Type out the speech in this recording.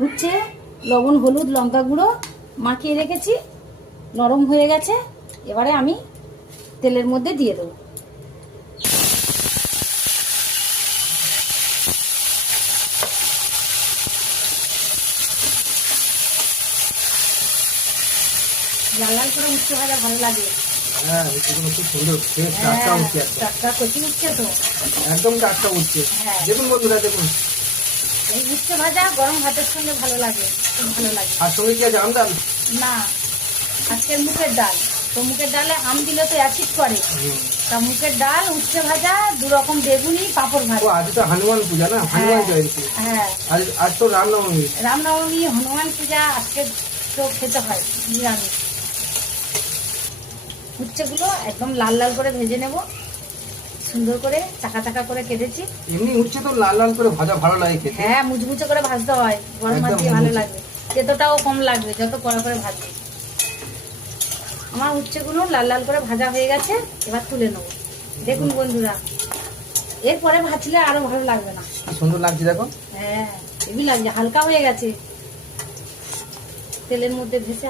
উচ্ছে লবণ হলুদ লঙ্কা গুঁড়ো মাখিয়ে রেখেছি, নরম হয়ে গেছে। এবারে আমি তেলের মধ্যে দিয়ে দেবো। লাল লাল করে উচ্ছে ভাজা ভালো লাগে। হ্যাঁ, উচ্ছেগুলো খুব সুন্দর, ফ্রেশ টাটকা উচ্ছে একদম। টাটকা কচি উচ্ছে তো, একদম টাটকা উচ্ছে। হ্যাঁ। দেখুন বন্ধুরা, দেখুন। এই উচ্ছে ভাজা গরম ভাতের সঙ্গে ভালো লাগে, খুব ভালো লাগে। আর সঙ্গে কি আছে, আম ডাল? না, আজকের মুগের ডাল। তো মুগের ডালে আম দিলে তো অ্যাসিড করে, তা মুগের ডাল, উচ্ছে ভাজা, 2 রকম বেগুনি, পাঁপড় ও, ভাজা। আজ তো হনুমান পূজা না, হনুমান জয়ন্তী। হ্যাঁ, আজ তো রামনবমী। রামনবমী, হনুমান পূজা, আজকে তো খেতে হয় নিরামিষ। উচ্ছেগুলো একদম লাল লাল করে ভেজে নেব, সুন্দর করে চাকা চাকা করে কেটেছি। এমনি উচ্ছে তো লাল লাল করে ভাজা ভালো লাগে খেতে। হ্যাঁ, মুচমুচে করে ভাজতে হয়, গরম ভাত দিয়ে ভালো লাগবে। তেতোটাও কম লাগবে যত কড়া করে ভাজবে। আমার উচ্ছেগুলো লাল লাল করে ভাজা হয়ে গেছে, এবার তুলে নেবো। দেখুন বন্ধুরা, এরপরে ভাজলে আরো ভালো লাগবে না। কি সুন্দর লাগছে দেখো। হ্যাঁ, হেভি লাগছে, হালকা হয়ে গেছে তেলের মধ্যে ভেসে।